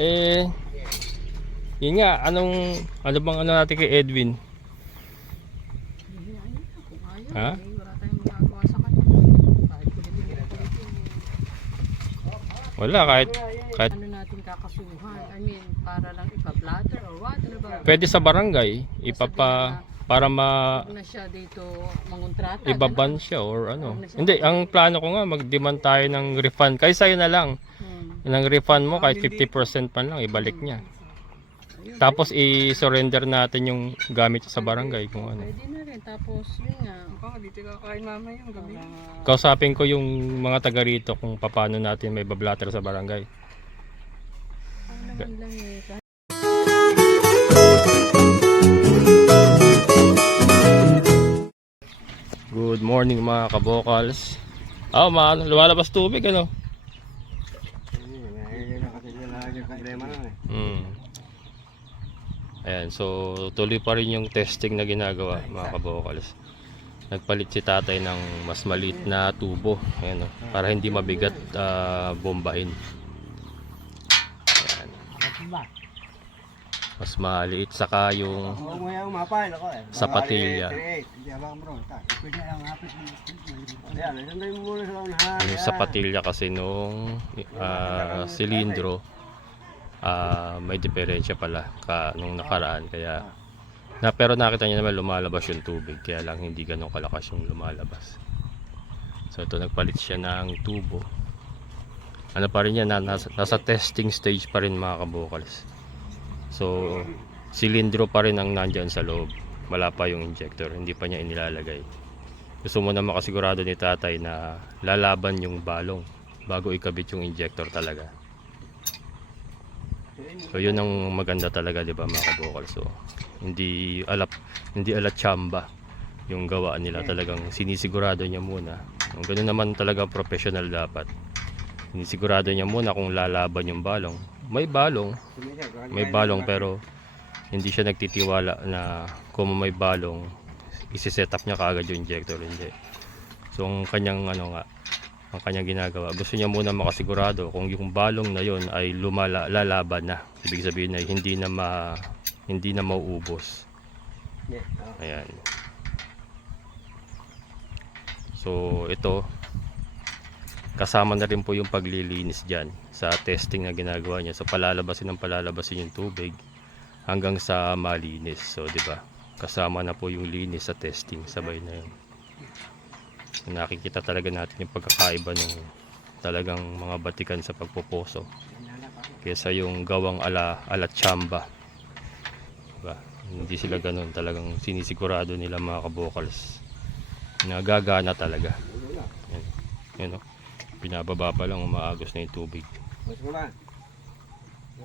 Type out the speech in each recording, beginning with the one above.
Eh, yun nga, ano bang ano natin kay Edwin? Kung ayaw, Ha? wala tayong magagawa sa kanya. Kahit kulitin nila kulitin. Wala, kahit Ano natin kakasuhan? I mean, para lang ipa-blatter or what? Ano ba? pwede sa barangay, para Huwag na siya dito mangontrata. ibaban ganun. siya or ano. Huwag na siya Hindi, ang plano ko nga, mag-demand tayo ng refund. Kaya sa'yo na lang. Ng refund mo, kahit 50% pa lang, ibalik niya. Tapos i-surrender natin yung gamit sa barangay kung ano. Pwede na rin. Tapos, yun nga. Baka dito kakain mamaya yung gabi. Kausapin ko yung mga taga rito kung paano natin may bablatter sa barangay. Ano naman lang eh. Good morning mga kabokals. Lumalabas tubig ano? Ayan, so tuloy pa rin yung testing na ginagawa mga kabokals. Nagpalit si tatay ng mas maliit na tubo, ayan, para hindi mabigat bombahin. Ayan. Mas maliit, saka yung sa patilya. Yung sa patilya kasi nung silindro, may diferensya pala nung nakaraan, kaya pero nakita niyo naman lumalabas yung tubig, kaya lang hindi ganun kalakas yung lumalabas. So ito, nagpalit siya ng tubo. Ano pa rin yan, nasa testing stage pa rin mga kabokals. So silindro pa rin ang nandyan sa loob, wala pa yung injector, hindi pa niya inilalagay. Gusto mo na makasigurado ni tatay na lalaban yung balong bago ikabit yung injector talaga. So yun ang maganda talaga, di ba mga kabokal? So hindi alat chamba yung gawa nila, talagang sinisigurado niya muna. Kung ganoon naman talaga professional dapat. Sinisigurado niya muna kung lalaban yung balong. May balong pero hindi siya nagtitiwala na kung may balong isi-set up niya kaagad yung injector, hindi. So ang kanyang ang kanyang ginagawa, gusto niya muna makasigurado kung yung balong na yon ay lalaban na. Ibig sabihin na hindi na mauubos. Ayan. So ito, kasama na rin po yung paglilinis dyan sa testing na ginagawa niya. So palalabasin yung tubig hanggang sa malinis. So di ba? Kasama na po yung linis sa testing, sabay na yun. Nakikita talaga natin yung pagkakaiba ng talagang mga batikan sa pagpoposo kaysa yung gawang ala chamba, diba? Hindi sila ganun, talagang sinisigurado nila mga kabokals na gagana talaga. Yan, binababa pa lang, umaagos na yung tubig.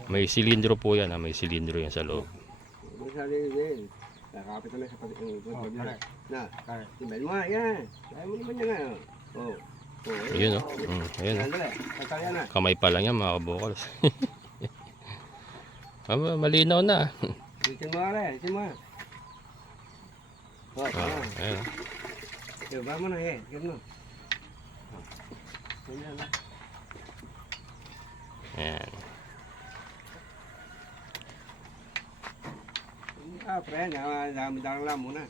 May silindro po yan, may silindro yan sa loob. Kapit na sa pagkakas na. Timbal mo yan. Kaya mo naman yan. Ayun ayun kamay pa lang yan mga kabokals. Malinaw na. Itin mo rin, itin mo. Ayun. Diba mo na eh, gano'n. Ayan. Pre, dami-dami lang muna.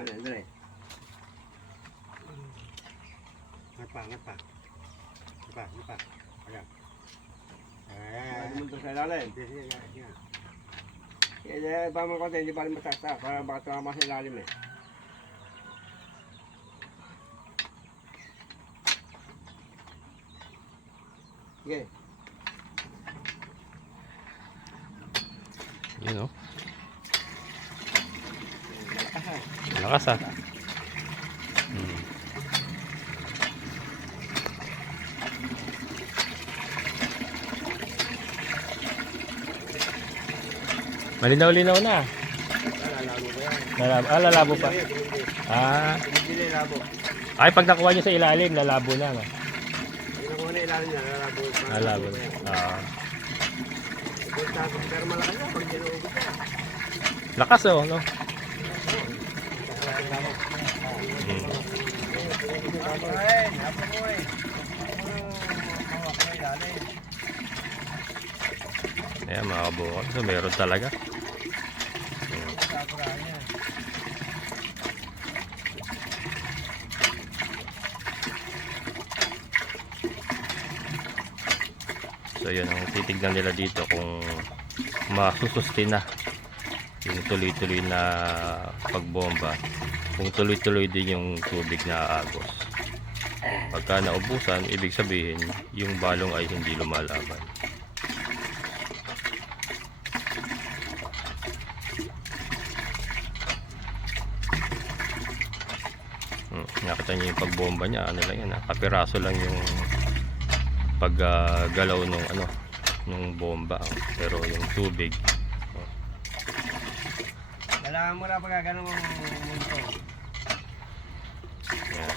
Dali. Ngat pa. Ayan. Munto sa ilalim. Kaya ba mo konti, hindi pa rin matasta para baka tumama sa ilalim eh. Okay. Yun malakas malinaw-linaw na. Lalabo pa. Hindi labo. Ay, pag nakuha nyo sa ilalim, lalabo na. No? Yung nakuha na ilalim niya, lalabo. Lalabo. Pero malakas na, pag dinuubos na. Lakas oh, no? Ayan mga kabukal. So meron talaga. So yun ang titignan nila dito kung masusustain na yung tuloy-tuloy na pagbomba, kung tuloy-tuloy din yung tubig na agos. Pagka naubusan, ibig sabihin yung balong ay hindi lumalaban. Nakita niyo yung pagbomba niya, ano lang yan, kapiraso lang yung paggalaw nung nung bomba, pero yung tubig Kailangan mo na pag ganun ang mundo. yan.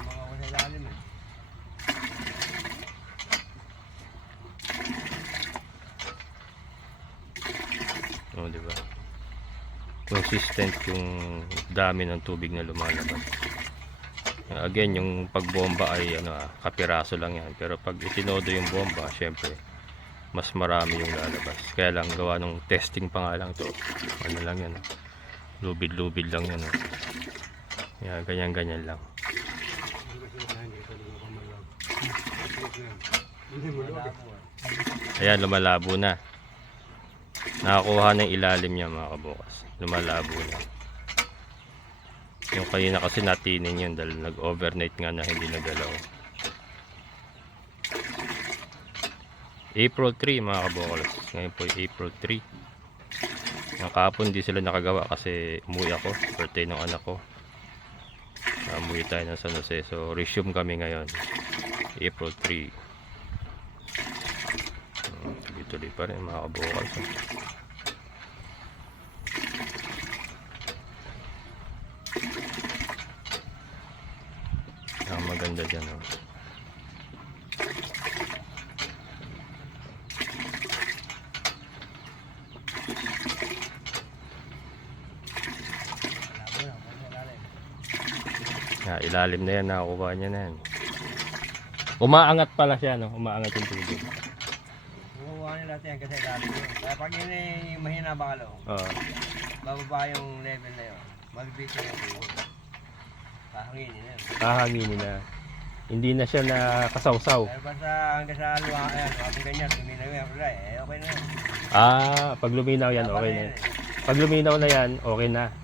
Mga wala ilalim eh. Oh, di ba? Consistent yung dami ng tubig na lumalabas. Again, yung pagbomba ay kapiraso lang yan. Pero pag itinodo yung bomba, syempre mas marami yung lalabas. Kaya lang gawa ng testing pa nga lang to. Ano lang yan. Lubid-lubid lang yan. Yan, ganyan-ganyan lang. Ayan, lumalabo na. Nakakuha ng ilalim niya mga kabukas. Lumalabo na. Yung kanina kasi natinin yun dahil nag-overnight nga na hindi nagalaw. April 3 mga kabukas. Ngayon po ay April 3. Yung kahapon di sila nakagawa kasi umuwi ako. Birthday ng anak ko. Umuwi tayo ng San Jose. So resume kami ngayon. April 3. Tuloy pa rin mga kabukas. Ang maganda dyan. Ilalim na yan, nakakuha niya na yan. Umaangat pala siya, no? Umaangat yung tubig. Kukuha nila natin yan kasi ilalim yun. Kaya pag yun ay mahina baka bababa yung level na yun. Magbibigay yung tubig. Kahanginin na yun. Kahanginin na. Hindi na siya nakasawsaw. Pero basta hanggang sa luwa, ayan, kung ganyan, luminaw yan, okay na yan. Pag luminaw yan, okay na yan. Pag luminaw na yan, okay na.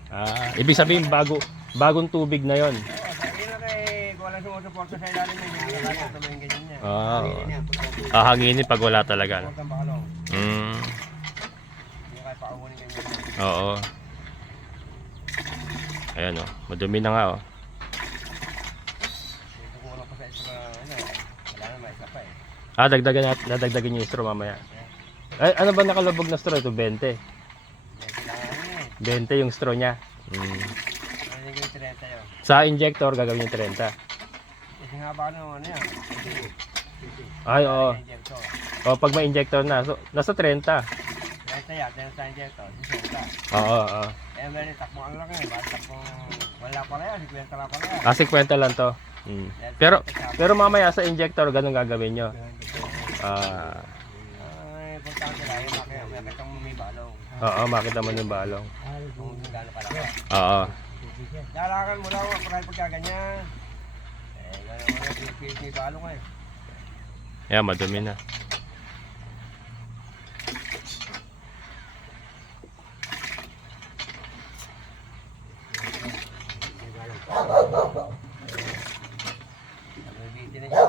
Ibig sabihin, bagong tubig na yon. Sabi na kay, kung walang sumusuporta sa ilalim yun, hindi na lang tuloy yung ganyan niya. Hanginin pag wala talaga. No? Huwag kang bakalong. Hindi kaya pauunin ganyan. Oo. Ayan o, madumi na nga o. Kukulang pa sa isa wala na may isa pa eh. Nadagdagan yung straw mamaya. Ay, ano ba nakalubog na straw ito? 20. 20 yung straw niya. Nalagay yung 30 yun. Sa injector gagawin yung 30. Kasi nga ba ano yan? Ay, oo. Injector. O, pag may injector na, so, nasa 30. 30 yan, 10 sa injector. 60. Oo. Eh, meron takbo ang lang eh. Bakit takbo wala pala yan, 50 lang pala yan. 50 lang to. Pero mamaya sa injector, ganun gagawin nyo. Importante lang yun, makita mo may balong. Oo, makita mo yung balong. Kung gano'n kalaki. Oo. Lalakan mo lang, parang pagkaganyan. Gano'n mo na, may balong eh. Ayan, madumi na. Nabibitin na siya.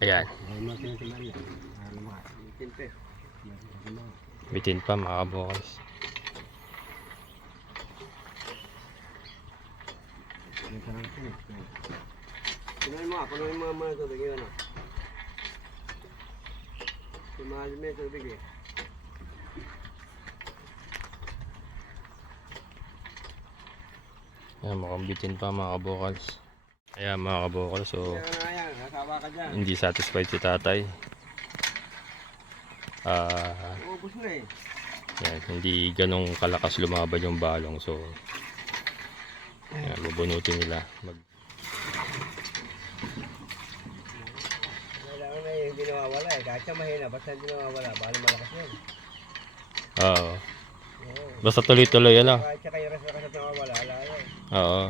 Ayan. Ay, mga tinitiman yan. Lumakas. Tinte. Bitin pa mga kabokals. Kunain mo, kunain mo mga tubig yun. Sumali mo yung tubig eh. Ayan, mukhang bitin pa mga kabokals. Ayan mga kabokals, so Kaya ka na yan, nasawa ka dyan. hindi satisfied si tatay. Ubus na eh. Ayan, hindi ganong kalakas lumaban yung balong, so ayan, bubunutin nila. Kailangan na yung hindi nawawala eh. Kahit siya mahina, basta hindi nawawala. Bali malakas yun. Oo. Oo. Basta tuloy-tuloy ano. Kahit siya kayo ras na nawawala, ala yun. Oo.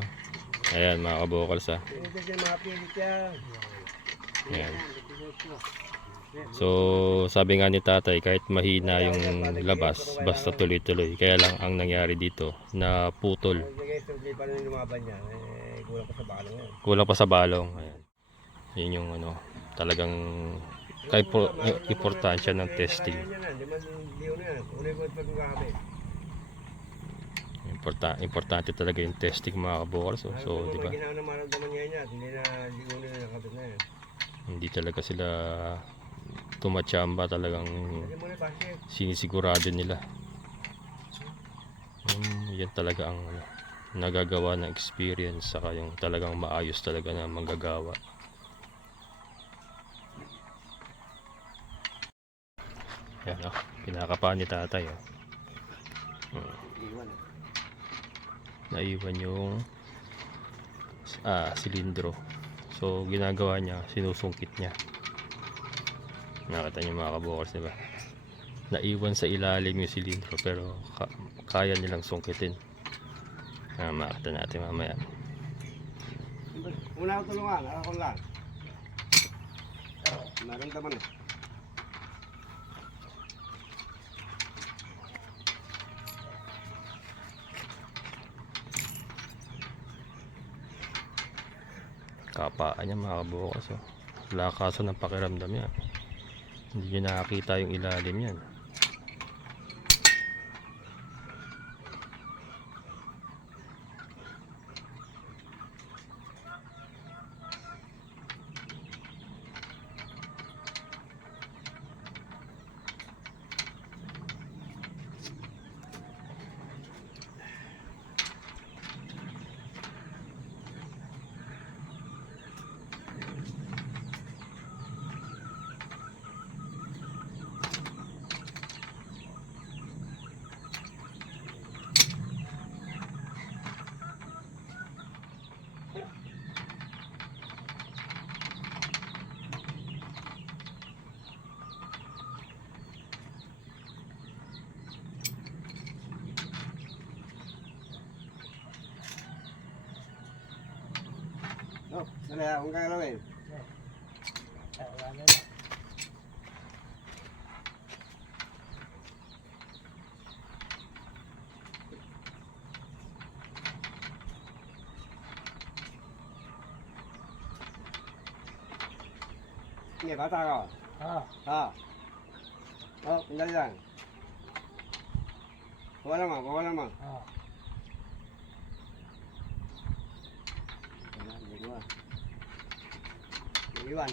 Ayan mga kabokals ha. Hindi siya mapilit yan. Ayan. So sabi nga ni tatay, kahit mahina yung labas, basta tuloy-tuloy. Kaya lang ang nangyari dito, na putol. Sige, simple pa rin yung lumaban niya. Eh, kulang pa sa balong yan. Kulang pa sa balong. Ayan. Yun yung ano, talagang importansya ng testing. Hindi man liyo na yan. Ulit ko ito gamit. Importante talaga yung testing mga kabokals. So di ba? Ginawa na maramdaman niya. Hindi na liyo na nakabit na yan. Hindi talaga sila tumatsamba, talagang Lagyan mo na basket. sinisigurado nila. Yan talaga ang ano, nagagawa ng experience, saka yung talagang maayos talaga na manggagawa. Yan o, pinakapaan ni tatay o. Iwan. Naiwan yung silindro. So ginagawa niya, sinusungkit niya. Nakita niyo mga kabokals, diba? Naiwan sa ilalim yung silindro, pero kaya nilang sungkitin. Makita natin mamaya. Una ko tulungan, ako lang. Naramdaman eh. Kapaan niya mga kabokals, oh. Lakaso ng pakiramdam niya. Hindi niya nakakita yung ilalim yan. Oh, dali ha, kung gagalawin. Sige, bata ka. Ha. Oh, sandali lang. Kuha lamang, kuha lamang. Iwan.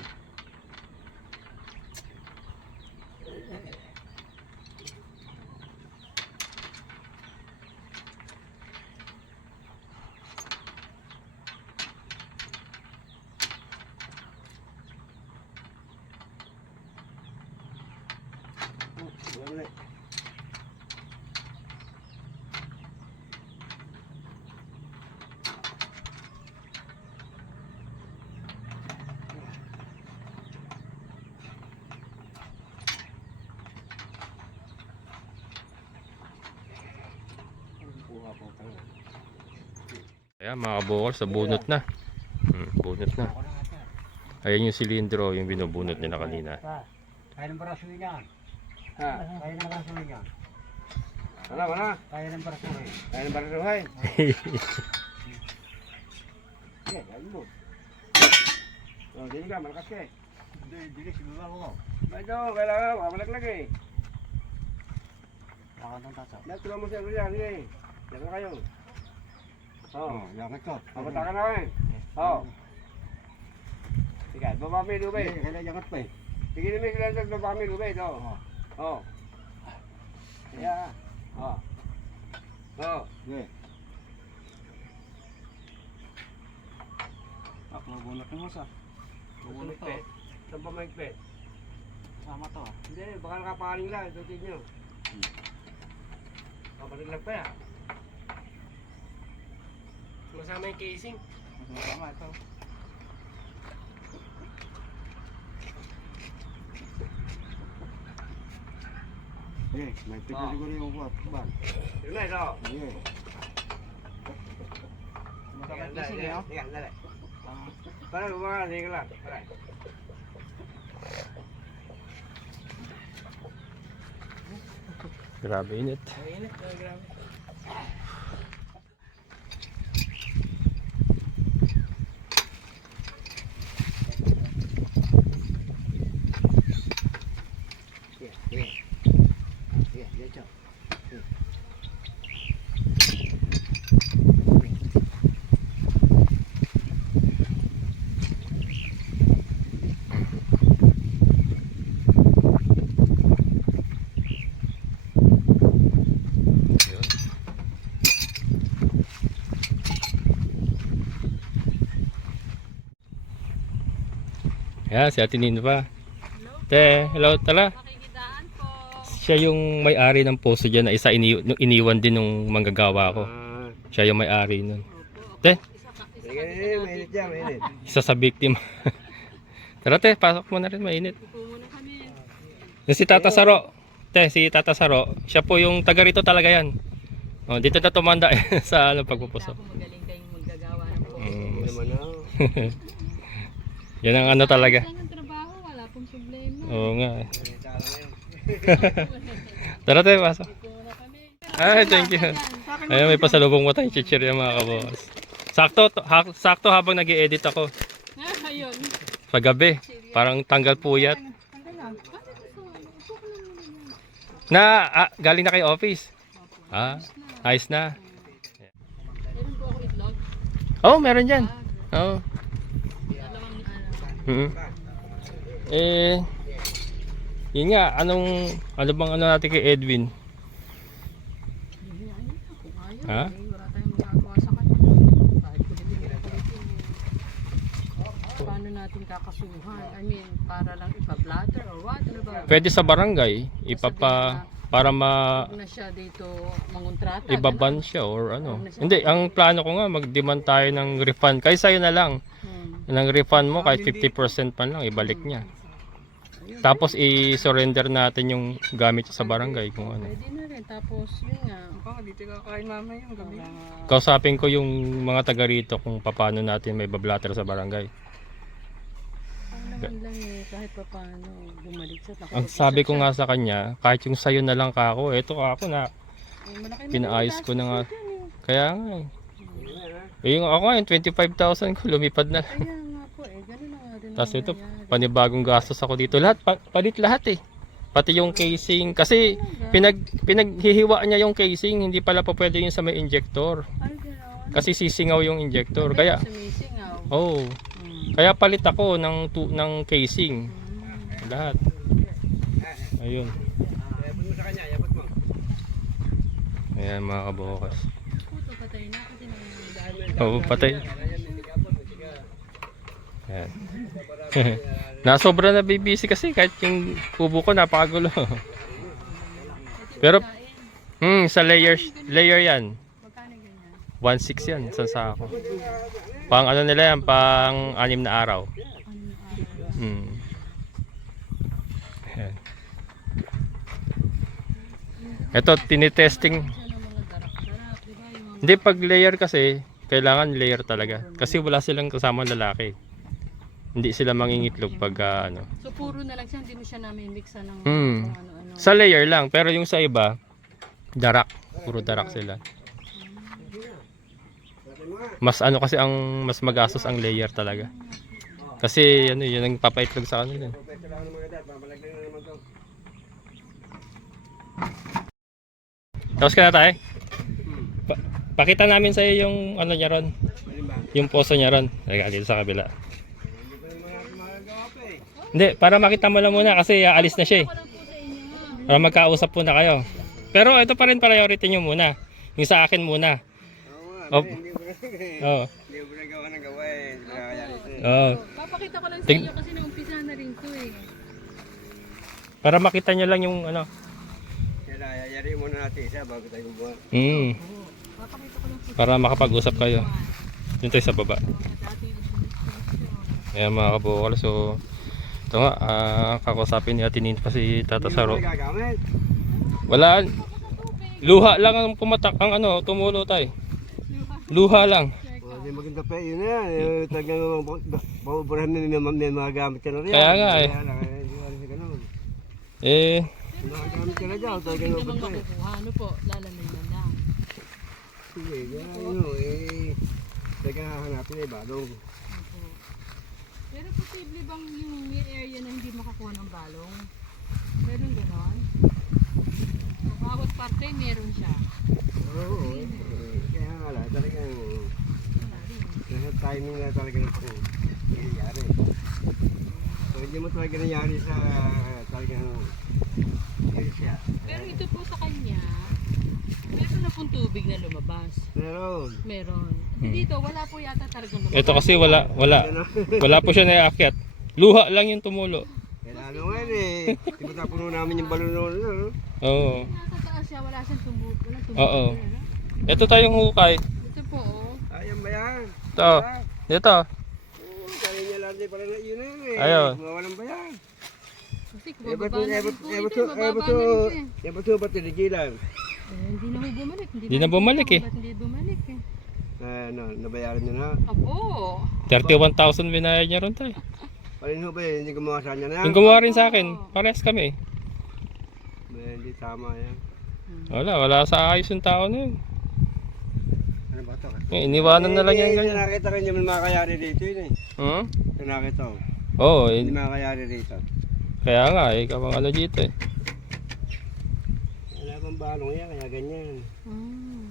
Ulit. Ayan mga kabokals, sa bunot na. Bunot na. Ayan yung silindro, yung binubunot nila kanina. Kaya ng barasuin yan. Ha? Kaya ng barasuin yan. Wala. Kaya ng barasuin. Kaya ng barasuin. Yan, ayun mo. Oh, dili ka, malakas ka eh. Medyo, kailangan baka malaglag eh. Natulang mo siya yan, sige. Yan na kayo. Oo. Yakit ko. Papunta ka na eh. Oo. Sige, baba mo yung lubid. Kailan yakit pa eh. Sige namin sila sa baba mo yung lubid. Oo. Oo. Kaya. Oo. Oo. Sige. Mabunot mo sa. Mahigpit. Saan pa mahigpit? Sama to. Hindi, baka nakapaling lang. Tutin nyo. Kapaling lang pa yan. Masama yung casing. Sama ito. Sige, may tignan siguro yung kuwan. Yun na ito. Sige. Masama kasi niyo. Sige, dali. Para bumaka, sige lang. Para. Grabe init. Mainit, grabe. Yan, si Ate Nino pa. Te, hello, tala. Makikitaan po. Siya yung may-ari ng poso dyan na isa iniwan din nung manggagawa ko. Siya yung may-ari nun. Te, Sige, mainit yan, mainit. isa sa biktima. Tara te, pasok mo na rin, mainit. Upo muna kami. Yung si Tata Saro. Te, si Tata Saro. Siya po yung taga rito talaga yan. Oh, dito na tumanda sa ano, pagpupuso. Ako magaling kayong maggagawa ng po. Hindi naman ako. Yan ang ano talaga. Lang ang trabaho, wala pong problema. Oo nga. Mainit ako ngayon. Tara te, pasok. Upo muna kami. Ay, thank you. Ayun, may pasalubong mo tayong chichirya mga kaboss. Sakto habang nag-i-edit ako. Ayun. Paggabi. Parang tanggal puyat. Galing na kay office. Ayos na. Meron po ako itlog. Oh, meron dyan. Oh. Dalawang Mhm. Yun nga, ano bang ano natin kay Edwin? Ha? Wala tayong magagawa sa kanya. Kahit kulitin na kulitin. Paano natin kakasuhan? I mean, para lang ipa-blatter or what? Ano ba? Pwede sa barangay, para Huwag na siya dito mangontrata. ibaban siya or ano. Hindi, ang plano ko nga mag-demand tayo ng refund. Kaysa yun na lang. Ng refund mo kahit 50% pa lang ibalik niya. Tapos i-surrender natin yung gamit sa barangay kung ano. Pwede na rin. Tapos yun nga. Baka dito kakain mamaya yung gabi. Kausapin ko yung mga taga rito kung paano natin may bablatter sa barangay. Ang naman lang eh. Kahit pa paano bumalik sa takot. Ang sabi ko nga sa kanya, kahit yung sayo na lang kako, eto kako na pinaayos ko na nga. Kaya nga eh. Yung ako nga, yung 25,000 ko, lumipad na lang. Kaya nga po eh. Ganun na nga rin. Tapos ito, panibagong gastos ako dito. Lahat, palit lahat eh. Pati yung casing. Kasi pinaghihiwa niya yung casing, hindi pala pa pwede yung sa may injector. Ay, gano'n. Kasi sisingaw yung injector. Kaya, Sumisingaw. oh, kaya palit ako ng casing. Lahat. Ayun. Yapot mo sa kanya, yapot mo. Ayan mga kabukas. Puto, patay na. Kasi Oo, patay. Ayan. Nasobra na busy kasi kahit yung kubo ko napakagulo. Pero sa layer yan. magkano ganyan? 1.6 yan, isang sako. Pang ano nila yan, pang 6 na araw. Ayan. Ito, tinitesting. Siya ng mga darak-darak, di ba? Yung mga Hindi, pag layer kasi, kailangan layer talaga. Kasi wala silang kasama lalaki. Hindi sila mangingitlog pag ano. So puro na lang siya, hindi mo siya namin mixa ng Hmm. kung ano-ano. Sa layer lang, pero yung sa iba, darak. Puro darak sila. Mas ano kasi mas magastos ang layer talaga. Kasi ano, yun ang papaitlog sa kanila. Pwesto lang ng mga dad, babalagdag na naman to. Tapos ka na tayo? Pakita namin sa iyo yung ano niya ron. Yung poso niya ron. Teka, dito sa kabila. Hindi pa naman natin magagawa pa eh. Hindi, para makita mo lang muna kasi aalis na siya eh. Para magkausap po na kayo. Pero ito pa rin priority nyo muna. Yung sa akin muna. Oo nga, Op. hindi ko Oo. hindi ko nagawa ng gawa eh. Hindi ko nakakayari ito eh. Oo. Papakita ko lang sa Ting- inyo kasi naumpisa na rin to eh. Para makita nyo lang yung ano. Kaya yayari muna natin isa bago tayo buwan. Papakita ko lang sa Para makapag-usap kayo. Dito tayo sa baba. dati. Ayan mga kabukal. So, ito nga. Kakusapin ni Ate Nin pa si Tata Saro. Hindi mo gagamit. Wala. Luha lang ang pumatak. Ang ano, tumulo tayo. Luha lang. Hindi maganda pa yun na yan. Talagang pauburahan na may mga gamit ka na rin. Kaya nga eh. Kaya lang, hindi ko alam sa ganun. Eh, Mga gamit ka na dyan, talagang Hindi open naman pa eh. makukuha. Ano po? Lalamin na lang. Sige, kaya ano eh. Talagang hahanapin eh, balong. Opo. Pero posible bang yung may area na hindi makakuha ng balong? Meron gano'n? Sa bawat parte meron siya. Oo, kaya nga lang, talagang nasa timing na talaga ng nangyayari. So hindi mo talaga nangyari sa talagang siya. Pero ito po sa kanya, meron na pong tubig na lumabas. Meron. Meron. Dito, wala po yata talagang lumabas. ito kasi wala. Wala po siya naiakyat. Luha lang yung tumulo. Kaya ano nga eh, di ba puno namin yung balon noon, no? Oo. Nasa taas siya, wala siyang tumulog. Wala tumulog. Oo. Ito tayong hukay. Ito po, oh. Ayan ba yan? Ito. Dito. Oo, kaya niya lang din pala na yun eh. Ayun. Mawalan ba yan? Kasi Eh, ba't bababa na rin po ito, mababa na rin siya. ba't ba't tinigilan? Hindi na ho bumalik. Hindi na bumalik eh. Ba't hindi bumalik eh? Ano, nabayaran niyo na. Opo. 31,000 binayad niya ron tayo. Alin ho ba eh, hindi gumawa sa kanya na yan? Yung gumawa rin sa akin. Parehas kami. Hindi tama yan. Wala sa ayos yung tao na yun. Ano ba ito? Iniwanan na lang yan ganyan. Nakita ko hindi makakayari dito yun eh. Hmm? Nakita ko. Oo, Hindi makakayari dito. kaya nga, ikaw ang ano dito eh. Wala bang balong yan, kaya ganyan. Hmm.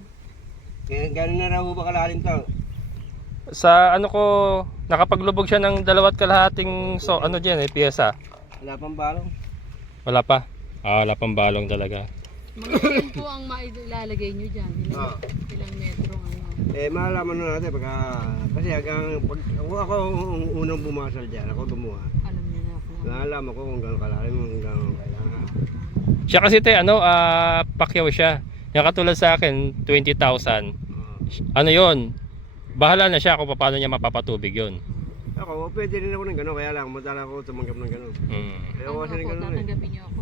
Kaya gano'n na raw ba kalalim to? Sa ano ko, nakapaglubog siya ng 2.5 so ano diyan eh, piyesa. Wala pang balong. Wala pa. Wala pang balong talaga. Mga ilan po ang mailalagay nyo dyan? Ilang metro ano? Malalaman na natin pagka, kasi hanggang, ako unang bumasal dyan, ako gumawa. Alam niyo na kung ano. Nalaman ko kung gano'n kalalim, kung gano'n kailangan. Siya kasi te ano, pakyaw siya. Yung katulad sa akin, 20,000. Ano 'yon? Bahala na siya kung paano niya mapapatubig 'yon. Ako, pwede rin ako ng gano'n, kaya lang, madala ako tumanggap ng gano'n. Kaya ako kasi ng Ako, gano'n eh. tatanggapin niyo ako.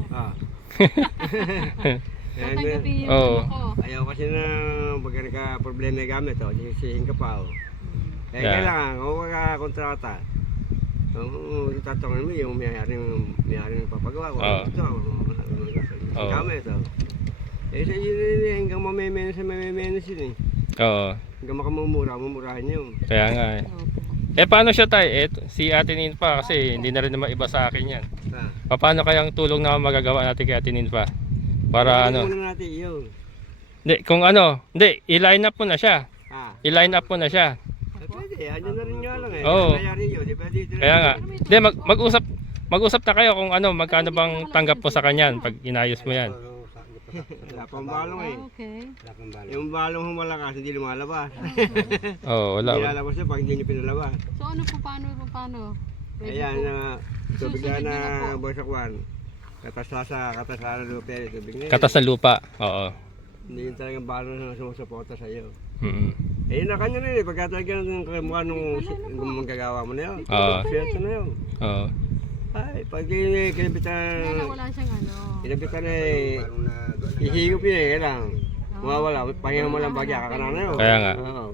Tatanggapin niyo Oo. ako. Ayaw kasi na pag nagka-problema yung gamit, sisihin ka pa. Kaya Yeah. kailangan, kung kontrata, tatangan mo yung may-ari ng papagawa ko. Oo. Ito, Oo. gamit. Sa yun, hanggang mamimenos yun eh. Oo. Hanggang mumurahin yun. Kaya nga eh. Opo. Paano siya tayo? Si Ate Ninfa kasi hindi na rin naman iba sa akin 'yan. Paano kayang tulong na magagawa natin kay Ate Ninfa? Para ano? Muna natin yun. Hindi, kung ano, hindi, i-line up mo na siya. I-line up mo na siya. Pwede, andyan na rin nga lang eh. Oo. Nangyari yun, di ba? Dito Kaya nga. Hindi, mag-usap na kayo kung ano, magkano bang tanggap po sa kanyan pag inayos mo yan. Wala pang balong eh. Okay. Yung balong ng malakas, hindi lumalabas. Oo, wala. Hindi lalabas na pag hindi nyo pinalabas. So ano po, paano? Pwede Ayan, po. tubig Susunod na nyo na po. Boysakwan. Katas na lupa, tubig na yun. Katas ng lupa. Oo. Hindi yun talagang balong na sumusuporta sa iyo. Mm. Eh, na kanya na yun. Pagka talagang kamuha nung magagawa mo na yun. Oo. Swerte na yun. Oo. Ay, pag Kaya kinabitan, lang wala siyang ano. kinabitan eh, hihigop yun eh, kailangan. Mawawala, pahinga mo lang bagya, kakana na yun. Kaya nga. Oo.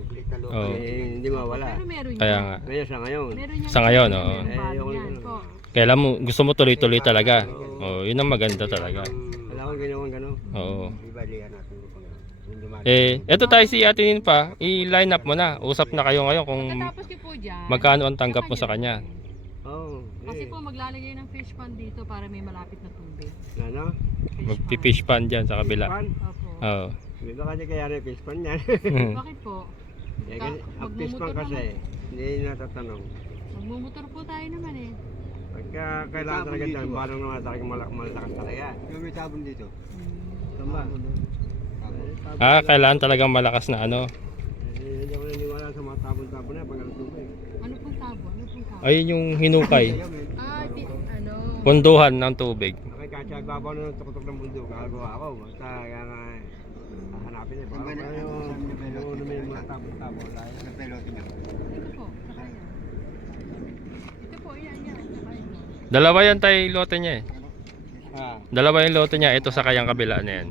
Oo. Hindi mawala. Pero meron Kaya yan. nga. Ngayon sa ngayon. Meron yan. Sa ngayon, oo. Meron Eh, yung yan ano. po. Kailan mo, gusto mo tuloy-tuloy talaga. Oo, yun ang maganda talaga. Wala akong ginawang gano'n. Oo. Ibalihan natin. Eto tayo si Ate Ninfa, i-line up mo na. Usap na kayo ngayon kung Pagkatapos ko po dyan. magkano ang tanggap mo sa kanya. Oo. Kasi po maglalagay ng fish pond dito para may malapit na tubig. Ano? Magpipish pan dyan sa kabila. Fish pan? Opo. Oo. Hindi ba kasi kaya rin fish pan yan? Bakit po? Eh, kasi, ang fish pan kasi, hindi natatanong. Magmumotor po tayo naman eh. Pagka kailangan talaga dyan, balong naman talaga malakas talaga. Yung may tabon dito. Tama. Kailangan talagang malakas na ano. Hindi ako naniwala sa mga tabon-tabon na pag ano tubig. Ano pong tabo? Ano pong tabo? Ayun yung hinukay. Ano? Punduhan ng tubig. Okay, kasi agbabaw na ng tukutok ng mundo, gagawa ako. Basta kaya nga, hahanapin eh. Baka Ang yung namin mga tabon-tabon. Sa pelote niya. Ito po, saka yan. Ito po, yan. Saka yan. Dalawa yan tayo lote niya eh. Dalawa yung lote niya. Ito sa kayang kabila na yan.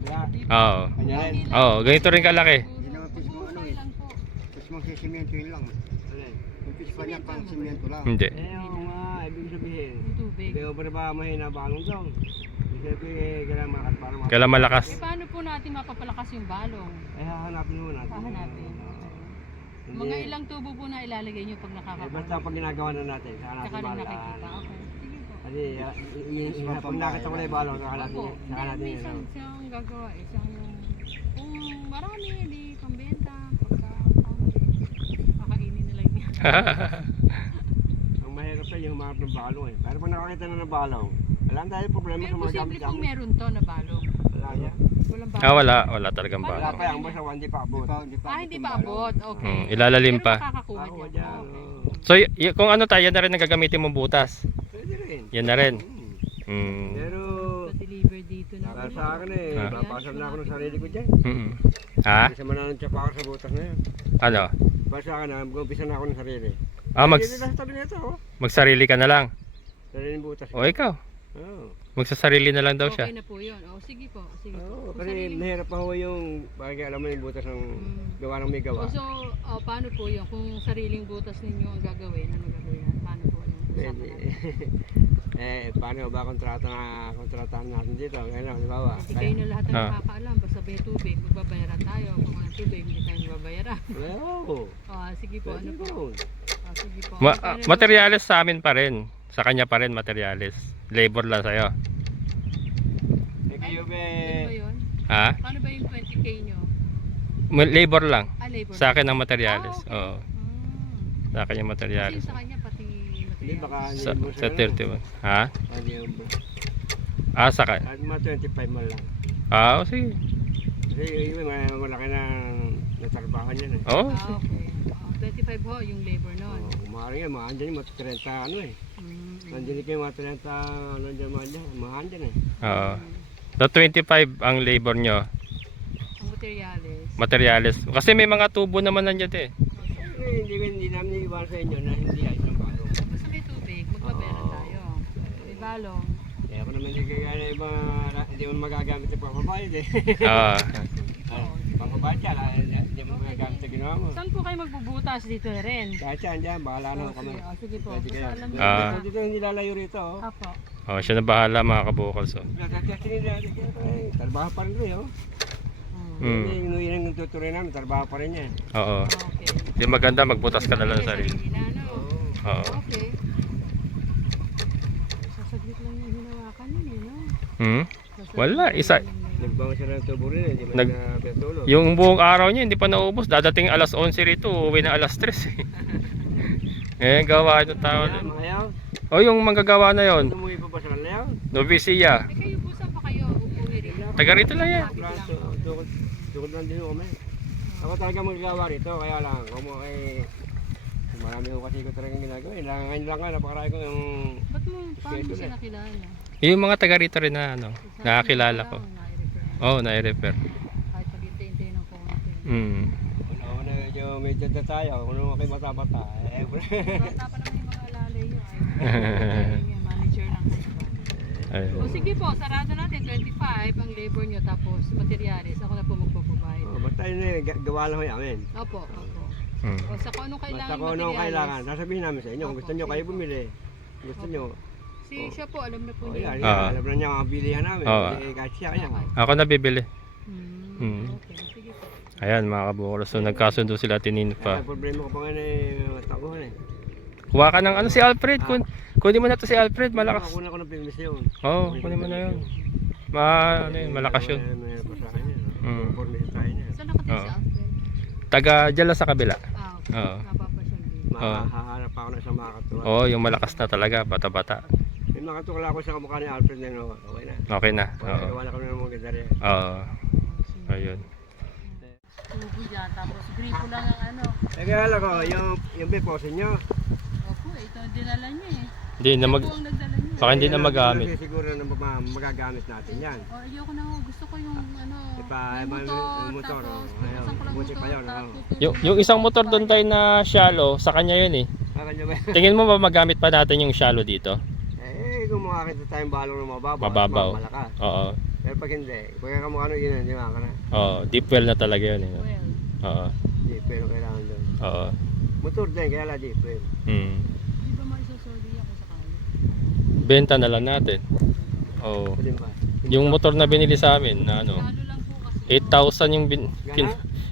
Kabila. Oo. Kanya rin. Oo, ganito rin kalaki. Hindi naman fish mo ano eh. lang po. Fish mo sisimento yun lang. Yung fish pa niya pang simento lang. Hindi. Eh, yung mga ibig sabihin, Yung tubig. hindi ko pa ba mahina balong daw. Ibig sabihin, kailangan malakas para Kailangan malakas. Eh, paano po natin mapapalakas yung balong? Eh, hahanapin mo natin. Hahanapin. Hindi. Mga ilang tubo po na ilalagay nyo pag Eh, nakakakuha? basta pag ginagawa na natin, saka natin Saka rin balaan. nakikita. Okay. Sige po. Kasi, pag nakita ko na yung balong, saka natin, Opo. saka natin Hindi, yun. minsan siyang gagawa eh. Siyang yung, kung marami, di pambenta. Pagka, kakainin nila yun. Ang mahirap pa yung humarap ng balong eh. Pero pag nakakita na ng balong, wala tayo problema Pero sa mga posible pong gamit-gamit. meron to na balong. Wala yan. Walang balong. Wala talagang Wala balong. pa yan, basta hindi pa abot. Hindi pa abot. Okay. Ilalalim Pero pa. makakakuha Ako dyan. dyan. Okay. So, kung ano tayo, yan na rin nagagamitin mong butas. Pwede rin. Yan na rin. Hmm. Mm. Pero, Pa-deliver dito na. para sa akin eh, Ah. papasal na ako ng sarili ko dyan. Mm. Ha? Kasi mananong tsapa ako sa butas na yan. Ano? Para sa akin, mag-umpisa na ako ng sarili. Mag Sarili na sa tabi nito, oh. magsarili ka na lang. Sariling butas. O ikaw, Oo. magsasarili na lang daw siya. Okay na po yun. O, sige po. Sige po. Oo, Kung kasi sariling- nahirap pa ho yung, bagay alam mo yung butas ng gawa ng may gawa. So, paano po yun? Kung sariling butas ninyo ang gagawin, ano gagawin? Paano po yun? Usapan Pwede. natin. Paano ba kontratahan natin dito? Ano, di ba ba? Hindi kayo na lahat ang Ah. nakakaalam. Basta may tubig, magbabayaran tayo. Kung walang tubig, hindi tayo magbabayaran. Oo. Sige po, ano Pwede po? doon. Sige po. Magkano- Materyales sa amin pa rin. Sa kanya pa rin materyales. Labor lang sa'yo. Eh kayo Ano ba be, yun? Ha? Paano ba yung 20k nyo? Labor lang. Labor. Sa akin ang materyales. Okay. Oo. Sa akin yung Kasi materyales. sa kanya pati hindi material. baka Sa, hindi mo sa 31. Ha? Hindi mo. Sa kanya. At mga 25 man lang. Sige. Kasi yung malaki na natrabahan yan eh. Oh. Okay. 25 ho yung labor nun. Umaring yan, mahan dyan yung mga 30 ano eh. Nandiyan kayo mga 30 ano dyan mga dyan, mahan dyan eh. Oo. So 25 ang labor nyo. Ang materials. Materyales. Kasi may mga tubo naman nandiyan eh. Hindi namin iwan sa inyo na hindi ayos ng balong. Basta may tubig, magbabayaran tayo. May balong. Eh ako naman hindi kaya na iba, hindi mo magagamit yung papabayad eh. Oo. Papabayad ka, hindi mo magagamit yung ginawa mo. Saan po kayo magbubutas dito na rin? Kahit saan dyan, bahala na kami. Sige po. Pwede Basta kayo. alam niyo. Ah. Dito hindi lalayo rito. Oh. Apo. Siya na bahala mga kabukals. Nagkakasinin natin kaya trabaho pa rin rin. Oh. Hindi, yun ang tutuloy namin, trabaho pa rin yan. Oo. Okay. Di maganda magbutas ka na lang sa sarili. Na, no? Oo. Okay. Sasaglit lang yung hinawakan yun eh, no? Sasaglit Wala, lang isa. yung- Nagbawa siya ng tubo rin, hindi Nag- na pinatulo. Yung buong araw niya hindi pa naubos. Dadating alas 11 rito, uuwi na alas 3 eh. Gawa ng tao. Mahayaw, Yung manggagawa na yon. tumuwi pa ba sa kalayaw? Novisia. Kayo po saan pa kayo uuwi rin? Taga rito lang yan. Tukod lang din ho kami. Ako talaga magagawa rito, kaya lang, marami ko kasi ko talagang ginagawa. Ngayon lang nga, napakarami ko yung Ba't mo, paano mo siya nakilala? Yung mga taga rito rin na nakakilala ko. Na-refer. Na-i-refer. Kahit maghintay-hintay ng konti. Una, medyo data tayo, kung ano kayo mata-bata. Bata pa naman yung mga alalay nyo. Ay, manager lang kayo. O sige po, sarado natin 25 ang labor nyo tapos materials. Ako na po magpo-provide. Basta yun eh, gawa lang ho yamin. Opo. Mm. O sa kung anong kailangan Basta kung anong kailangan, sasabihin namin sa inyo. Kung gusto nyo, kayo bumili. Gusto nyo. Si siya po, alam na po O niya. yan, alam na niya ang bilihan namin. Oo. Kahit siya, kaya. Ako na bibili. Okay, sige po. Ayan mga kabukals. So nagkasundo sila tinin Ang pa. problema ko pa nga eh, mataguhan eh. Kuha ka ng ano si Alfred. Kunin mo na to si Alfred. Malakas. Kukunan ko ng permisyon. Oo, kunin mo na yun. Ano yun, malakas yun. May pasahan yan. Mm. Conforme sa tayo niya. Saan nakatira Oo. si Alfred? Taga dyan lang sa kabila. Okay. Oo. Napapasyal dito. Makahanap ako na isang makakatuwa. Oo, yung malakas na talaga, bata-bata. May makatukla ako sa kamukha ni Alfred na no. Okay na. Okay na. Oo. Gawa na kami ng mga gandarya. Oo. Ayun. Tubo dyan, tapos gripo lang ang ano. Kaya alam ko, yung biposin nyo. Opo, ito ang dinala niya eh. Hindi na mag... Ito ang nagdala niya. Baka hindi na magamit. Kasi siguro na magagamit natin yan. O, ayoko na, gusto ko yung ano, May motor, tapos ayaw, bubuksan ko lang buti pa motor, yun, tapos oo. tutulog. Yung isang motor doon tayo na shallow, sa kanya yun eh. Kanya ba? Tingin mo ba magamit pa natin yung shallow dito? Kung makakita tayong balong na mababaw, Mababaw. malakas. Oo. Pero pag hindi, pag kamukha nung yun, hindi makaka na. Oo, deep well na talaga yun eh. Well, Oo. Hindi, pero kailangan doon. Oo. Motor din, kaya lang di, pero. Hmm. di ba maisusoli ako sa kanya? Benta na lang natin. Oo. Pwede ba? Yung motor na binili sa amin na ano, Lalo lang po kasi. 8,000 yung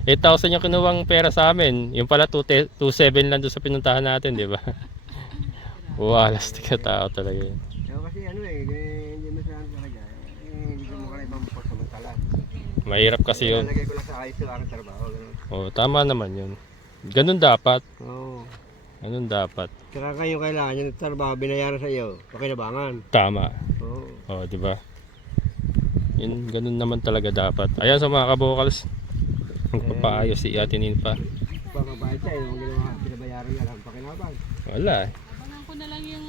8,000 yung kinuwang pera sa amin. Yung pala 2,700 lang doon sa pinuntahan natin, di ba? Walas tika tao talaga yun. Kasi ano hindi mo saan talaga. Hindi ko mo kaya ibang pagsamantala. Mahirap kasi yun. Nalagay ko lang sa ayos yung aking trabaho. Ganun. Oo, tama naman yun. Ganun dapat. Oo. Ganun dapat. Saka kayo kailangan yung trabaho binayaran sa iyo. Pakinabangan. Tama. Oo. Oo, di ba? Yun, ganun naman talaga dapat. Ayan sa mga kabokals. Magpapaayos si Ate Ninfa. Pagkabayad siya, yung ginawa, binabayaran niya lang pakinabang. Wala eh. Abangan ko na lang yung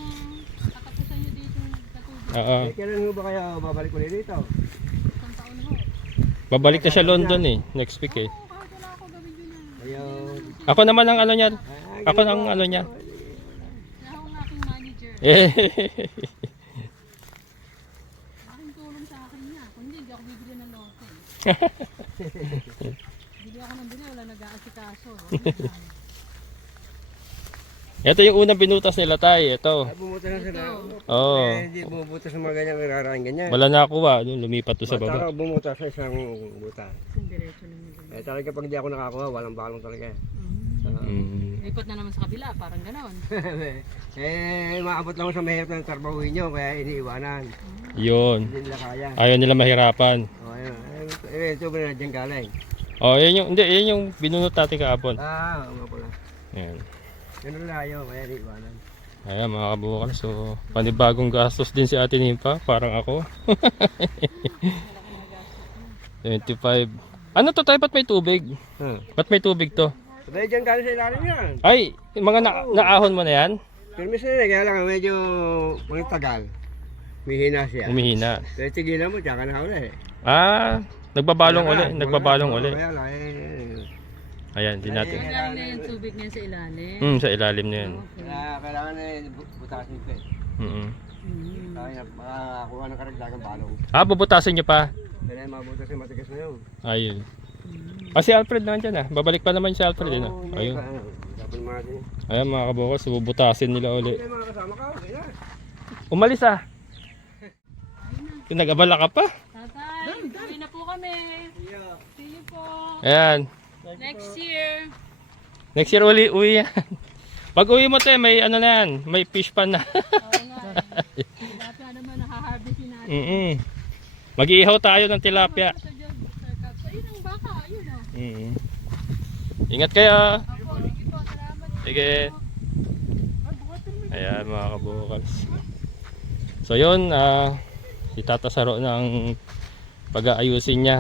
katapusan nyo dito sa tubig. Oo. Kailan mo ba kayo babalik ulit dito? Isang taon ho. Babalik na siya London eh. Next week eh. Oo, kahit wala ako gawin yun na. Ayun. Ako naman ang ano niyan. Ako ang ano niya. Siya ang aking manager. Eh. Aking tulong sa akin niya. Kung hindi ako bibili ng lote. Bili ako ng bili, wala nag-aasikaso. Ito yung unang binutas nila tayo. Ito. Bumuta na sila. Oo. Hindi bumuta sa mga ganyang iraraan ganyan. Wala na ako lumipat to sa baba. Basta bumuta sa isang buta. Isang diretso lang yun. Talaga pag di ako nakakuha, walang balong talaga. Lipat na naman sa kabila, parang gano'n. Maabot lang ako sa mahirap ng trabahuin nyo, kaya iniiwanan. Yun. Hindi nila kaya. Ayaw nila mahirapan. O, ayun. Ito ba na dyan galing? Oh, yun yung binunot natin kahapon. Nga pala. Ayan. Ganun lang ayaw, kaya iniiwanan. Ayan mga kabukal. So, panibagong gastos din si Ate Nimpa. Parang ako. 25. Ano to tayo? Ba't may tubig? Ba't may tubig to? Sabay dyan galing sa ilalim yan. Ay, mga naahon mo na yan? Permis na kaya lang medyo tagal. Mihina siya. Umihina. Pero tigilan mo, tsaka na uli. Ah, nagbabalong uli. Nagbabalong uli. Kaya lang, Ayan, di natin. Galing na yung tubig niya sa ilalim. Sa ilalim na yun. kailangan butasin ko eh. Kaya makakuha ng karagdagang balong. Ah, bubutasin nyo pa. Kaya mabutas yung matigas na yun. Ayun. Ah, si Alfred naman dyan ah. Babalik pa naman si Alfred din ah. Ayun. Tapos mga din. Ayan mga kabukas, bubutasin nila uli. Kaya mga kasama ka, okay na. Umalis ah. Nag-abala ka pa. Tatay, uwi na po kami. See you po. Ayan. Next year. Next year uwi yan. Pag uwi mo te, may ano na yan. May fish pan na. Oo nga. Dapat na naman nakaharvestin natin. Mag-iihaw tayo ng tilapia. Ito dyan, Sir Cap. Ayun ang baka, ayun o. Ingat kayo. Ako, sige po, salamat. Sige. Ayan mga kabukals. So yun, si Tata Saro na ang pag-aayusin niya.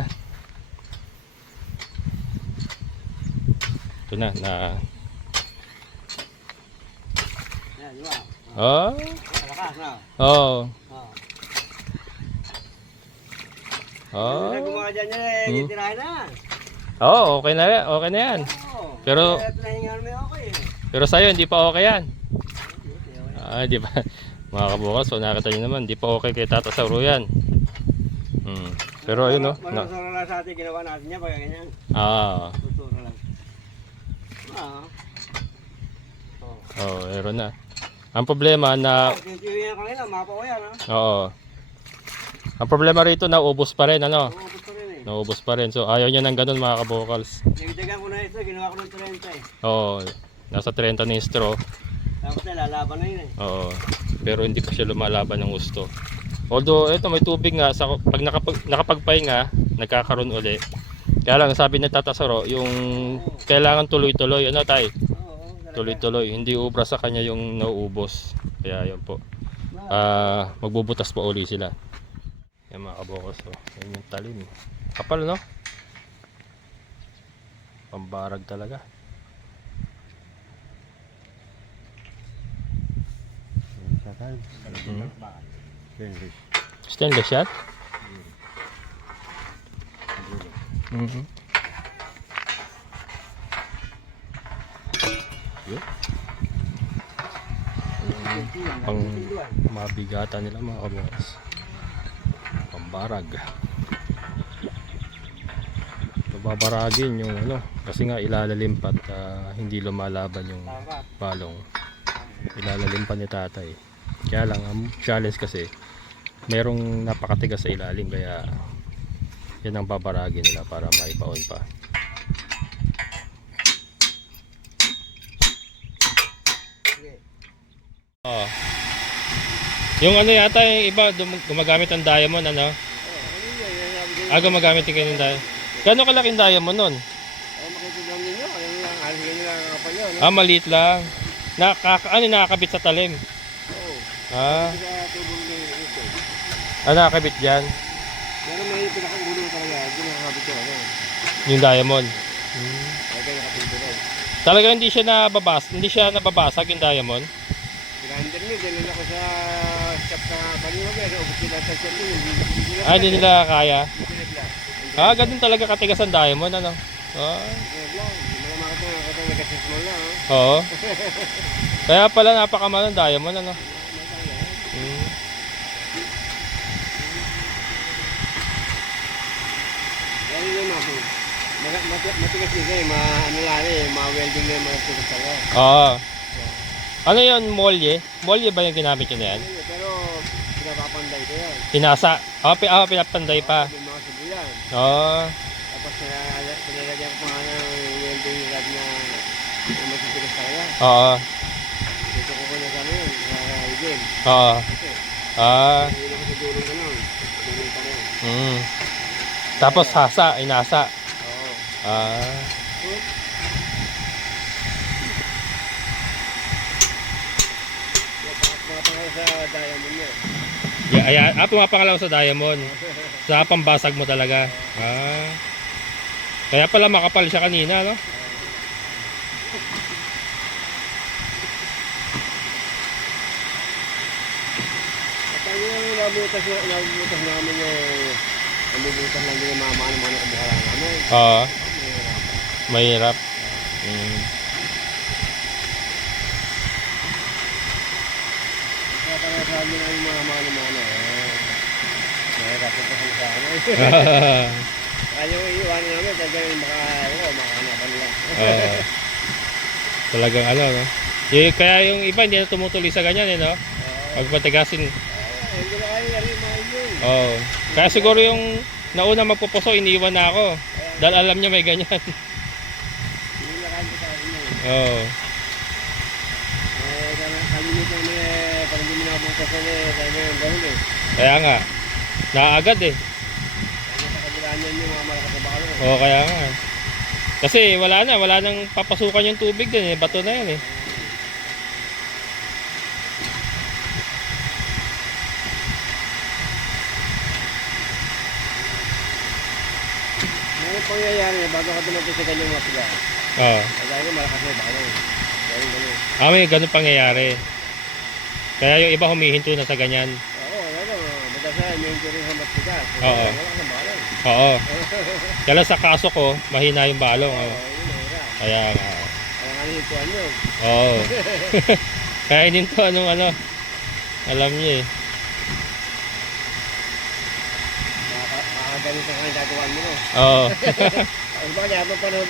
Ito na. Yan, di ba? Oh. Lakas na. Oh. Oh. Gumawa dyan tirahin na. Oh, okay na yan. Okay na yan. Pero Pinahingan mo okay eh. pero sa'yo hindi pa okay yan. Di ba? Mga kabukas, so nakita nyo naman, hindi pa okay kay Tata Saro yan. Pero ayun no. Manusuro lang sa atin, ginawa natin niya pag ganyan. Tuturo lang. Meron na. Ang problema na Tinitiwihan ko nila, mapa ko yan ha. oo. Ang problema rito naubos pa rin ano. Ubus ko rin eh. Naubos pa rin. So ayaw niya ng ganun mga kabokals. Nagdagan ko na ito, ginawa ko ng 30 eh. Oo. Nasa 30 na yung straw. Tapos lalaban na yun eh. Oo. Pero hindi pa siya lumalaban ng gusto. Although ito may tubig nga sa pag nakapagpahinga, nagkakaroon uli. Kaya lang sabi ni Tata Saro, yung kailangan tuloy-tuloy, ano tay? Tuloy-tuloy, hindi ubra sa kanya yung nauubos. Kaya yun po. Magbubutas pa uli sila. Yan mga kabokos, oh. Yan yung talim. Kapal, no? Pambarag talaga. Stainless yan? Mhm. Yun. Pang mabigatan nila mga kabokos. Pambarag. Babaragin yung ano kasi nga ilalalim pat hindi lumalaban yung balong. Ilalalim pa ni tatay. Kaya lang ang challenge kasi merong napakatigas sa ilalim kaya yan ang babaragin nila para maipaon pa. Oh. Yung ano yata yung iba gumagamit ng diamond ano? Gumagamit din kayo ng diamond. Gano'ng kalaking diamond nun? Makikita ninyo, alam nyo lang, haligan nyo lang kapal yun. Maliit lang. Nakakabit sa talim? Oo. Ah, Kaya tubong na ito. nakakabit dyan? Pero may pinakagulo talaga, hindi nakakabit yun. Yung diamond. Ay, kaya nakapinto rin. Talaga hindi siya nababasag yung diamond? Grinder nyo, dyan ako sa shop sa kanina, pero ubus nila sa shop nyo. Hindi nila kaya? Ganun talaga katigas ang diamond ano? Oo. Kaya pala napakamahal ng diamond ano? Matigas din kayo, ma-welding na yung mga tigas talaga. Oo. Ano yun, molye? Molye ba yung ginamit nyo na yan? Pero pinapapanday ko yan. Pinasa? Pinapanday pa. Yung mga subuyan. Oo. Tapos pinalagyan ko mga ng welding rod na matitigas talaga. Oo. Dito ko na kami yun, sa hygiene. Oo. Hindi ko sa dulong ka nun. Dulong pa nun. Tapos inasa. Oo. Pumapangalaw sa diamond niya. Pumapangalaw sa diamond. Sa pambasag mo talaga. Kaya pala makapal siya kanina, no? At ang yung nabutas namin yung nabubutas lang din yung mga mano kumukha lang namin. Oo. Mahirap. Kaya pala sabi nga yung mga mano mahirap ito sa akin. Kaya yung iiwanan namin, kaya ganun makahanapan nila. Talagang ano, no? Kaya yung iba hindi na tumutuloy sa ganyan, no? Pag matigasin. Hindi na kaya rin mahal yun. Oo. Kaya siguro yung nauna magpupuso, iniwan na ako. Dahil alam niya may ganyan. Hindi na kaya sa akin yun. Oo. Kalimitan mo parang hindi mo nakapunta kaya yung gawin eh. Kaya nga. Naagad eh. Kaya sa kabilaan yan yung mga malakas na bakalo. Oo, kaya nga. Kasi wala nang papasukan yung tubig din eh. Bato na yan eh. Ngayon pangyayari bago ka dumating sa ganyang mga pila. Oo. Kaya yung malakas na bakalo. Ganun. May ganun pangyayari. Kaya yung iba humihinto na sa ganyan. Oo, madalas may injury sa matigas. Oo. Wala ka bakalo. Oo. Kaya sa kaso ko, mahina yung balong. Oo, Oh. yun mahirap. Kaya nga. Kaya nga nilituan yun. Oo. Kaya din to ano. Alam niyo eh. Makakaganito ka yung gagawin mo no. Oo. Bakit habang panahon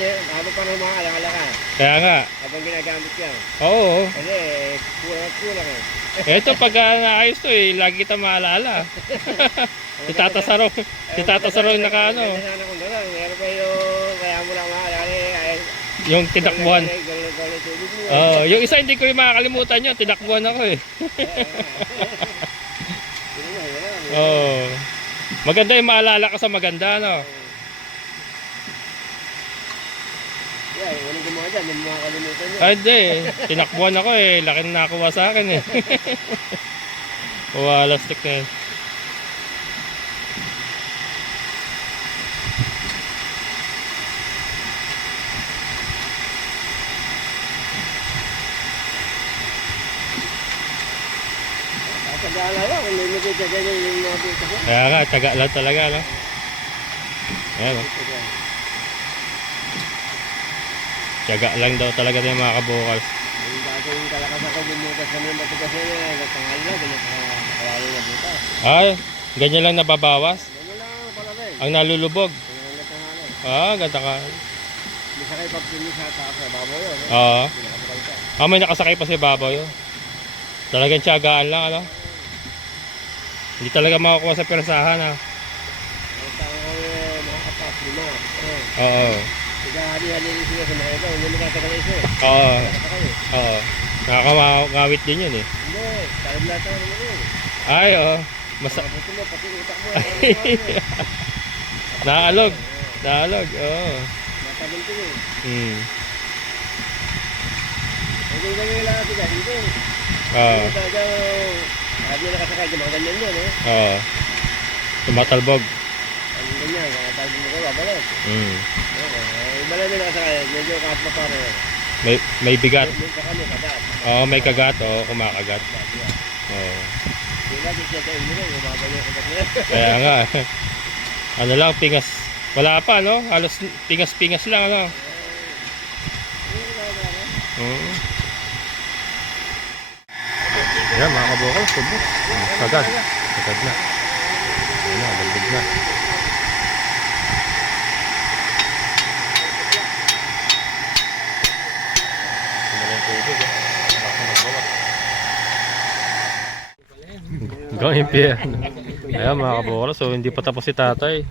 mga alak-alaka. Kaya nga. Habang ginagamit yan. Oo. Kasi kulang eh. Ito pag naayos to eh, lagi kita maalala. Si Tata Saro yung naka ano. Sana kung gano'n, meron pa yung kaya mo lang maalala Yung tinakbuhan. Gano'n tubig mo Oh, yung isa hindi ko rin makakalimutan yun. Tinakbuhan ako eh. Oh. Maganda yung maalala ka sa maganda, no? Yeah, walang gumawa dyan, yung mga kalimutan niya. Ay, hindi. Tinakbuhan ako eh. Laki na nakuha sa akin eh. Wala stick na yun. Pag-aala lang, kung hindi ko ganyan yung mga buta ko. Kaya nga, tiyaga lang talaga, no? Ayan, no? Tiyaga lang daw talaga yung mga kabukals. Yung dati yung kalakas ako, bumutas kami yung matigas na yun, nagtanghal na, ganyan kalalo na buta. Ay, ganyan lang nababawas. Ganyan lang pala rin. Ang nalulubog. Ganyan lang tanghal. Ah, ganda ka. Hindi sa kayo pagpinis sa taas na babaw yun. Oo. Pinakasakay ka. Ah, may nakasakay pa si Babaw yun. Talagang tiyagaan lang, ano? Hindi talaga makakuha sa persahan, ha? Ang tao ko mga kapas, lima. Oo. Hali-hali sila sa mga ito, hindi magkatagal isa eh. Oo. Nakasakay eh. Oo. Nakakawit din yun, eh. Hindi, tayo lahat na naman yun. Ay, oo. Masa... Mabuti mo, pati yung utak mo. Naalog. Naalog, oo. Matagal ko eh. Hmm. Hindi ganyan lang ito guys, hindi. Oo. Hindi talaga, sabi na nakasakay, yung mga ganyan yun eh. Oo. Tumatalbog. Ang ganyan, kaya tayo mo ko, babalik. Hmm. Iba lang yung nakasakay, medyo kahit pa pare. May bigat. Yung sa kami, kagat. Oo, may kagat. Oo, kumakagat. Oo. Yung lagi siya sa inyo, umagal yung kagat niya. Kaya nga. Ano lang, pingas. Wala pa, no? Halos pingas-pingas lang, ano? Oo. Ayan, mga kabukal, subok. Sagad. Sagad na. Ayan na, balbig na. Sinalang tubig, eh. Baka magbawas. Gawin piya. Ayan, mga kabukal. So, hindi pa tapos si tatay.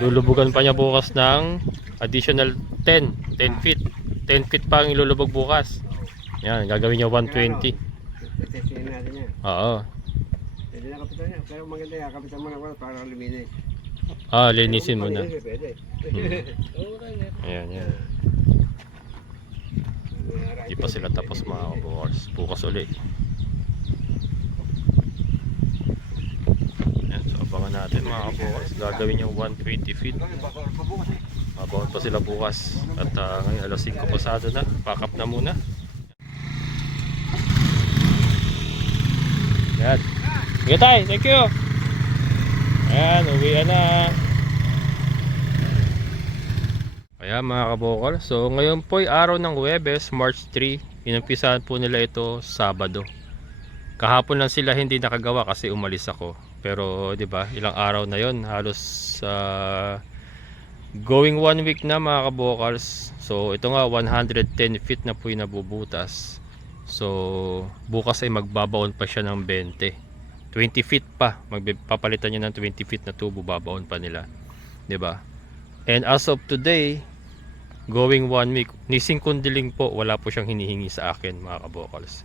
Lulubugan pa niya bukas ng additional 10 feet. 10 feet pa ang ilulubog bukas. Yan, gagawin niya 120. Testingin natin yan. Oo. Pwede na kapitan niya, pero maganda yan, kapitan mo na ko para luminis. Ah, linisin mo na. Pwede. Ayan, yan. Hindi pa sila tapos mga kabukals. Bukas ulit. Ayan, so abangan natin mga kabukals. Gagawin yung 120 feet. Abangan pa sila bukas. At ngayon alas 5 pasado na. Pack up na muna. Ayan. Sige tayo, thank you. Ayan, uwian na. Ayan mga kabukal. So ngayon po ay araw ng Huwebes, March 3. Inumpisahan po nila ito Sabado. Kahapon lang sila hindi nakagawa kasi umalis ako. Pero 'di ba, ilang araw na 'yon, halos going 1 week na mga kabukals. So ito nga 110 feet na po yung nabubutas. So bukas ay magbabaon pa siya ng 20 feet pa. Magpapalitan niya ng 20 feet na tubo, babaon pa nila. 'Di ba? And as of today, going 1 week, ni Singkundiling po, wala po siyang hinihingi sa akin mga kabukals.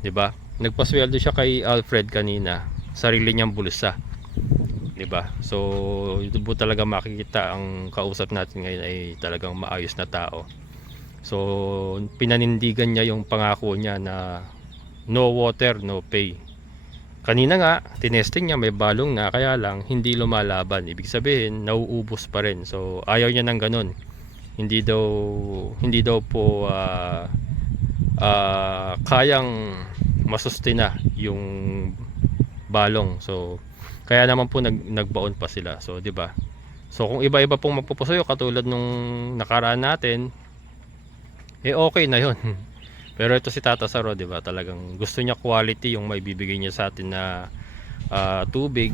'Di ba? Nagpasweldo siya kay Alfred kanina, sarili niyang bulsa. 'Di ba? So ito po talaga makikita ang kausap natin ngayon ay talagang maayos na tao. So pinanindigan niya yung pangako niya na no water, no pay. Kanina nga, tinesting niya may balong na, kaya lang hindi lumalaban. Ibig sabihin, nauubos pa rin. So ayaw niya ng ganun. Hindi daw po kayang masustina yung balong. So kaya naman po nagbaon pa sila. So 'di ba? So kung iba-iba pong magpupusuyo katulad nung nakaraan natin, eh okay na 'yon. Pero ito si Tata Saro, 'di ba? Talagang gusto niya quality yung may bibigay niya sa atin na tubig,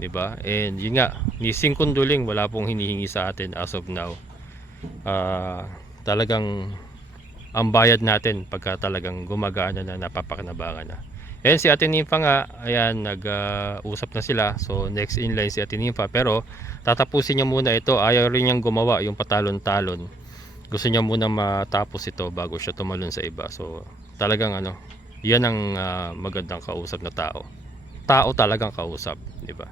'di ba? And yun nga, ni Singkundiling wala pong hinihingi sa atin as of now. Talagang ang bayad natin pagka talagang gumagana na, napapakinabangan na. Ayan si Ate Nympha nga, ayan nag-usap na sila. So next in line si Ate Nympha, pero tatapusin niya muna ito. Ayaw rin niyang gumawa yung patalon-talon. gusto niya muna matapos ito bago siya tumalon sa iba. So talagang ano, yan ang magandang kausap na tao. Tao talagang kausap, di ba?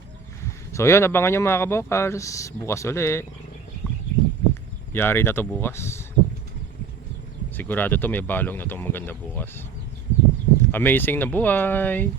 So yun, abangan nyo mga kabokals. Bukas uli. Yari na to bukas. Sigurado to may balong na tong maganda bukas. Amazing na buhay.